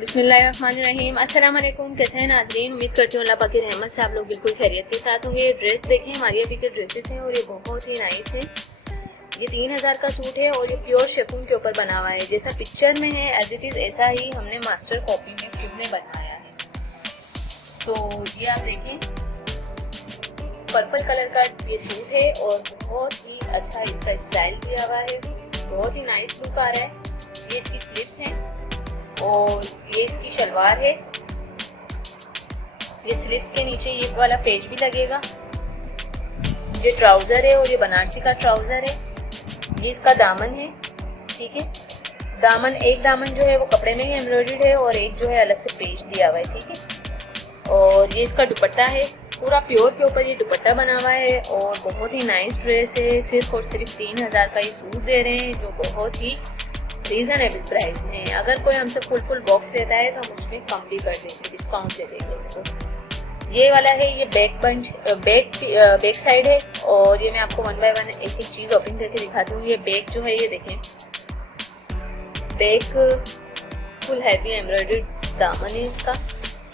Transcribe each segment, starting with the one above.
बिस्मिल्लाहिर्रहमानिर्रहीम। अस्सलाम वालेकुम। कैसे हैं नाज़रीन? उम्मीद करती हूँ अल्लाह पाक की रहमत से आप लोग बिल्कुल खैरियत के साथ होंगे। ड्रेस देखें, हमारी अभी के ड्रेसेस हैं और ये बहुत ही नाइस हैं। ये 3000 का सूट है और ये प्योर शिफॉन के ऊपर बना हुआ है। जैसा पिक्चर में है एज इट इज़ ऐसा ही हमने मास्टर कॉपी में खुद ने बनवाया है। तो ये आप देखें, पर्पल कलर का ये सूट है और बहुत ही अच्छा इसका स्टाइल दिया हुआ है, बहुत ही नाइस लुक आ रहा है। ये इसकी स्लीव्स हैं और ये इसकी शलवार है। ये स्लीव्स के नीचे ये वाला पेज भी लगेगा। ये ट्राउज़र है और ये बनारसी का ट्राउज़र है। ये इसका दामन है, ठीक है। दामन, एक दामन जो है वो कपड़े में ही एम्ब्रॉयडर्ड है और एक जो है अलग से पेज दिया हुआ है, ठीक है। और ये इसका दुपट्टा है, पूरा प्योर के ऊपर ये दुपट्टा बना हुआ है और बहुत ही नाइस ड्रेस है। सिर्फ और सिर्फ 3000 का ये सूट दे रहे हैं, जो बहुत ही रीज़नेबल प्राइस में है। अगर कोई हमसे फुल बॉक्स लेता है तो हम उसमें कम भी कर देंगे, डिस्काउंट दे देंगे। तो ये वाला है, ये बैक साइड है और ये मैं आपको वन बाय वन एक एक चीज़ ओपन करके दिखाती हूँ। ये बैक जो है, ये देखें, बैक फुल हैवी एम्ब्रॉयडर्ड दामन है इसका,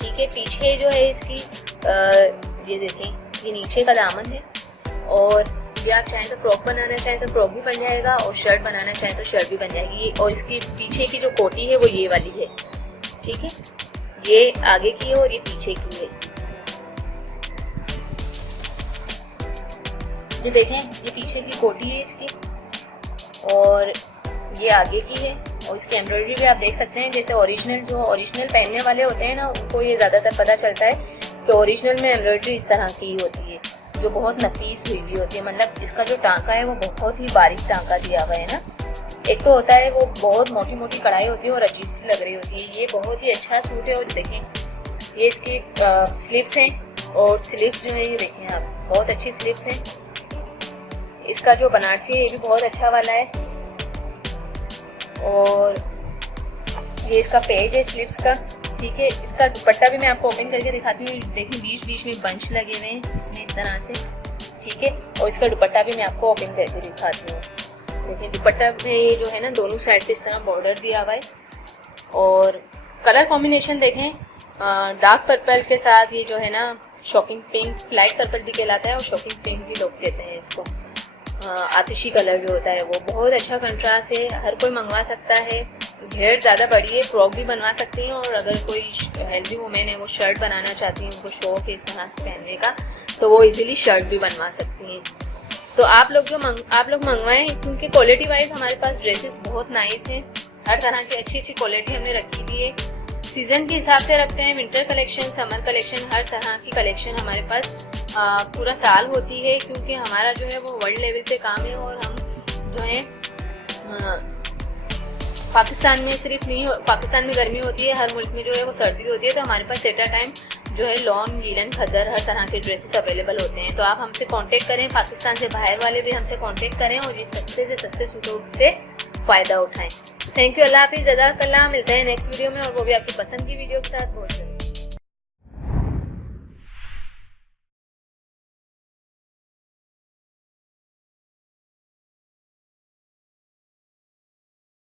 ठीक है। पीछे जो है इसकी ये देखें, ये नीचे का दामन है और ये आप चाहें तो फ्रॉक बनाना चाहें तो फ्रॉक भी बन जाएगा और शर्ट बनाना चाहें तो शर्ट भी बन जाएगी। और इसकी पीछे की जो कोटी है वो ये वाली है, ठीक है। ये आगे की है और ये पीछे की है। ये देखें, ये पीछे की कोटी है इसकी और ये आगे की है और इसकी एम्ब्रॉयडरी भी आप देख सकते हैं। जैसे ओरिजिनल पहनने वाले होते हैं ना, उनको ये ज़्यादातर पता चलता है कि ओरिजिनल में एम्ब्रॉयडरी इस तरह की होती है, जो बहुत नफीस हुई हुई होती है। मतलब इसका जो टांका है वो बहुत ही बारीक टांका दिया हुआ है ना। एक तो होता है वो बहुत मोटी मोटी कढ़ाई होती है और अजीब सी लग रही होती है। ये बहुत ही अच्छा सूट है और देखें, ये इसकी स्लीव्स हैं और स्लीव्स जो है ये देखें आप, बहुत अच्छी स्लीव्स हैं। इसका जो बनारसी है ये भी बहुत अच्छा वाला है और ये इसका पेज है स्लीव्स का, ठीक है। इसका दुपट्टा भी मैं आपको ओपन करके दिखाती हूँ। देखिए बीच में बंच लगे हुए हैं इसमें इस तरह से, ठीक है। और इसका दुपट्टा भी मैं आपको ओपन करके दिखाती हूँ। देखिए दुपट्टा में ये जो है ना, दोनों साइड पे इस तरह बॉर्डर दिया हुआ है और कलर कॉम्बिनेशन देखें, डार्क पर्पल के साथ ये जो है ना शॉकिंग पिंक, लाइट पर्पल भी कहलाता है और शॉकिंग पिंक भी लोग कहते हैं इसको। आतिशी कलर जो होता है वो बहुत अच्छा कंट्रास्ट है, हर कोई मंगवा सकता है। घेर ज़्यादा बड़ी है, फ्रॉक भी बनवा सकती हैं और अगर कोई हेल्दी वुमेन है वो शर्ट बनाना चाहती हैं, उनको शौक है इस तरह से पहनने का, तो वो इजीली शर्ट भी बनवा सकती हैं। तो आप लोग मंगवाएं, क्योंकि क्वालिटी वाइज हमारे पास ड्रेसेस बहुत नाइस हैं। हर तरह की अच्छी क्वालिटी हमने रखी हुई है। सीज़न के हिसाब से रखते हैं, विंटर कलेक्शन, समर कलेक्शन, हर तरह की कलेक्शन हमारे पास पूरा साल होती है, क्योंकि हमारा जो है वो वर्ल्ड लेवल पे काम है और हम जो है पाकिस्तान में सिर्फ नहीं, पाकिस्तान में गर्मी होती है, हर मुल्क में जो है वो सर्दी होती है। तो हमारे पास एट अ टाइम जो है लॉन, लीलन, खदर, हर तरह के ड्रेसेस अवेलेबल होते हैं। तो आप हमसे कांटेक्ट करें, पाकिस्तान से बाहर वाले भी हमसे कांटेक्ट करें और ये सस्ते से सस्ते सूटों से फ़ायदा उठाएं। थैंक यू, अल्लाह हाफिज़, जज़ाकल्लाह। मिलते हैं नेक्स्ट वीडियो में और वो भी आपकी पसंद की वीडियो के साथ। बहुत